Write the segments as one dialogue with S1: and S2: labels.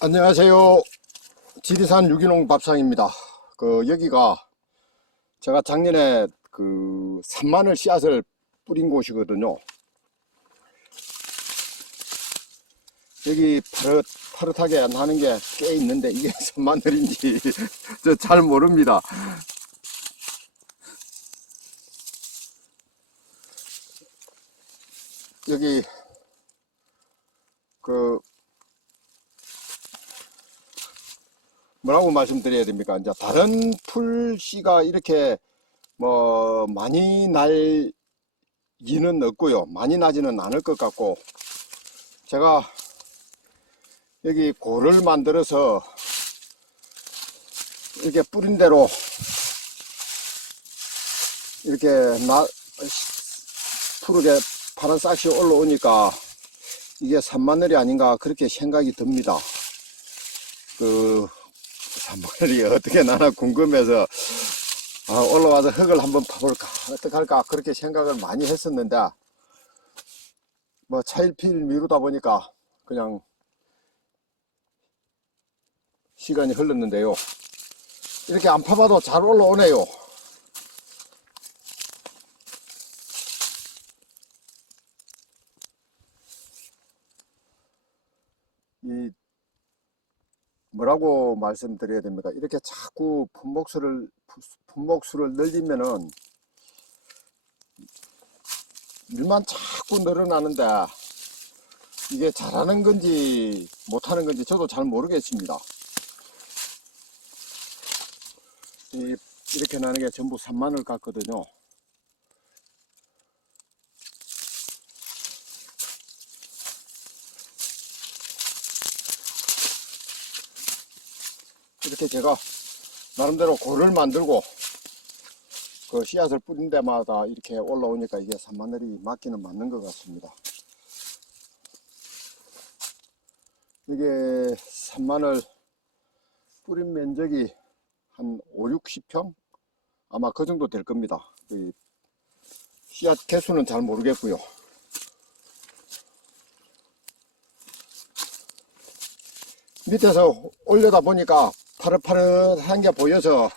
S1: 안녕하세요. 지리산 유기농 밥상입니다. 그 여기가 제가 작년에 그 산마늘 씨앗을 뿌린 곳이거든요. 여기 파릇 파릇하게 나는 게 꽤 있는데 이게 산마늘인지 저 잘 모릅니다. 여기 그 뭐라고 말씀드려야 됩니까? 이제 다른 풀씨가 이렇게 뭐 많이 날기는 없고요. 많이 나지는 않을 것 같고 제가 여기 고를 만들어서 이렇게 뿌린 대로 이렇게 나 푸르게 파란 싹이 올라오니까 이게 산마늘이 아닌가 그렇게 생각이 듭니다. 그 산마늘이 어떻게 나나 궁금해서 아, 올라와서 흙을 한번 파볼까? 어떡할까? 그렇게 생각을 많이 했었는데 뭐 차일피일 미루다 보니까 그냥 시간이 흘렀는데요. 이렇게 안 파봐도 잘 올라오네요 이 뭐라고 말씀드려야 됩니까? 이렇게 자꾸 분목수를 분목수를 늘리면은 일만 자꾸 늘어나는데 이게 잘하는 건지 못하는 건지 저도 잘 모르겠습니다. 이, 이렇게 나는 게 전부 산마늘 같거든요. 이렇게 제가 나름대로 골을 만들고 그 씨앗을 뿌린 데마다 이렇게 올라오니까 이게 산마늘이 맞기는 맞는 것 같습니다. 이게 산마늘 뿌린 면적이 한 5, 60평? 아마 그 정도 될 겁니다. 이 씨앗 개수는 잘 모르겠고요. 밑에서 올려다 보니까 파릇파릇한 게 보여서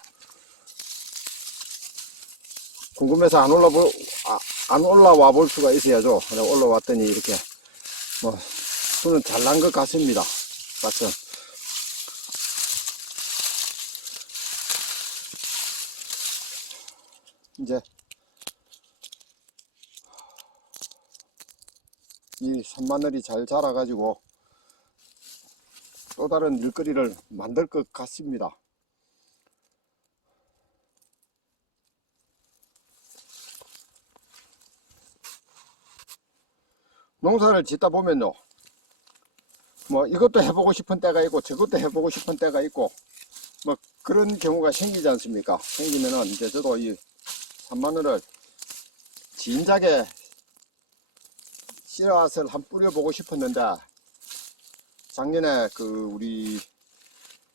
S1: 궁금해서 안 올라 보 아, 안 올라와 볼 수가 있어야죠. 올라왔더니 이렇게 뭐 수는 잘 난 것 같습니다. 맞죠? 이제 이 산마늘이 잘 자라가지고 또 다른 일거리를 만들 것 같습니다. 농사를 짓다 보면요. 뭐 이것도 해보고 싶은 때가 있고 저것도 해보고 싶은 때가 있고 뭐 그런 경우가 생기지 않습니까? 생기면은 이제 저도 이 산마늘을 진작에 씨앗을 한 뿌려보고 싶었는데 작년에 그 우리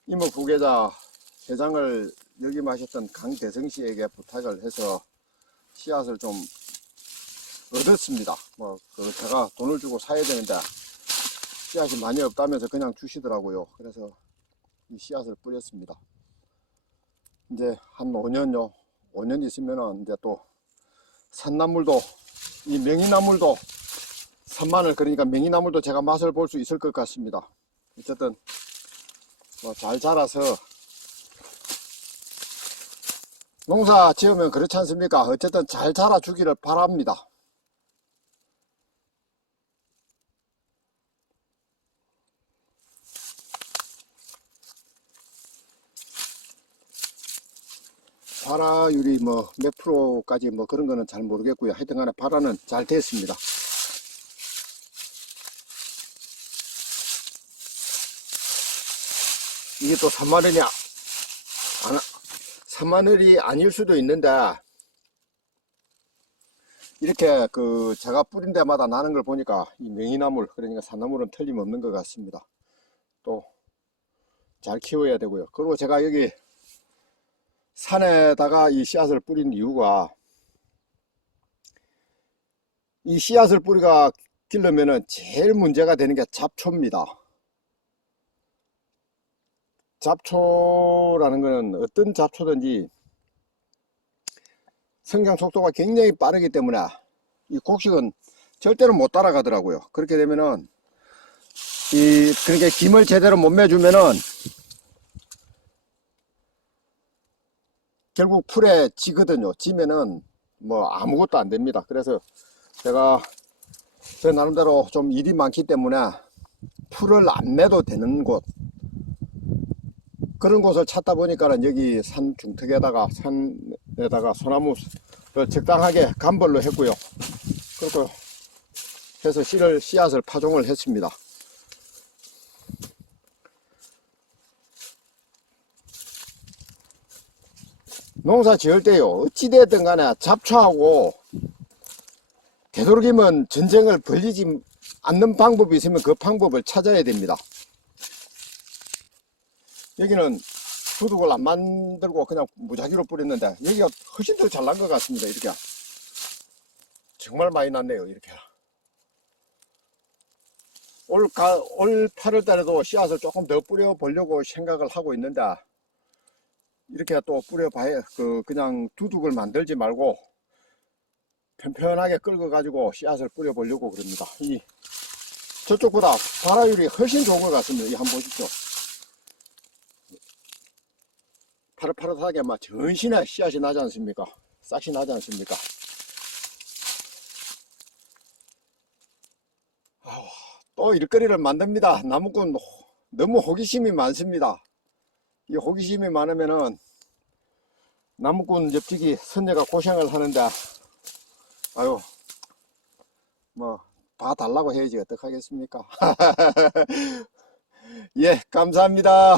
S1: 이모 부계자 회장을 마셨던 강대성 씨에게 부탁을 해서 씨앗을 좀 얻었습니다. 뭐, 그 제가 돈을 주고 사야 되는데 씨앗이 많이 없다면서 그냥 주시더라고요. 그래서 이 씨앗을 뿌렸습니다. 이제 한 5년요. 5년 있으면은 이제 또 산나물도 이 명이나물도 산마늘 그러니까 명이나물도 제가 맛을 볼 수 있을 것 같습니다. 어쨌든 뭐 잘 자라서 농사 지으면 그렇지 않습니까? 어쨌든 잘 자라 주기를 바랍니다. 발화율이 뭐 몇 프로까지 뭐 그런 거는 잘 모르겠고요. 하여튼 간에 발화는 잘 됐습니다. 이게 또 산마늘이 아- 안, 산마늘이 아닐 수도 있는데 이렇게 그 제가 뿌린 데마다 나는 걸 보니까 이 명이나물 그러니까 산나물은 틀림없는 것 같습니다. 또 잘 키워야 되고요. 그리고 제가 여기 산에다가 이 씨앗을 뿌린 이유가 이 씨앗을 뿌리가 길르면은 제일 문제가 되는 게 잡초입니다. 잡초라는 거는 어떤 잡초든지 성장 속도가 굉장히 빠르기 때문에 이 곡식은 절대로 못 따라가더라고요. 그렇게 되면은 이 그렇게 김을 제대로 못 매주면은 결국 풀에 지거든요. 지면은 뭐 아무것도 안 됩니다. 그래서 제가 제 나름대로 좀 일이 많기 때문에 풀을 안 매도 되는 곳 그런 곳을 찾다 보니까는 여기 산 중턱에다가 산에다가 소나무를 적당하게 간벌로 했고요. 그리고 해서 씨를 씨앗을 파종을 했습니다. 농사 지을 때요 어찌됐든 간에 잡초하고 되도록이면 전쟁을 벌리지 않는 방법이 있으면 그 방법을 찾아야 됩니다. 여기는 두둑을 안 만들고 그냥 무작위로 뿌렸는데 여기가 훨씬 더 잘 난 것 같습니다. 이렇게 정말 많이 났네요. 이렇게 올, 가, 올 8월 달에도 씨앗을 조금 더 뿌려 보려고 생각을 하고 있는데 이렇게 또 뿌려 봐야 그 그냥 두둑을 만들지 말고 편편하게 긁어 가지고 씨앗을 뿌려 보려고 그럽니다. 이 저쪽보다 발화율이 훨씬 좋은 것 같습니다. 이 한번 보십시오. 파릇파릇하게 막 전신에 씨앗이 나지 않습니까? 싹이 나지 않습니까? 아우, 또 일거리를 만듭니다. 나무꾼 호- 너무 호기심이 많습니다. 이 호기심이 많으면은 나무꾼 옆지기 선녀가 고생을 하는데 아유 뭐 봐달라고 해야지 어떡하겠습니까? 예 감사합니다.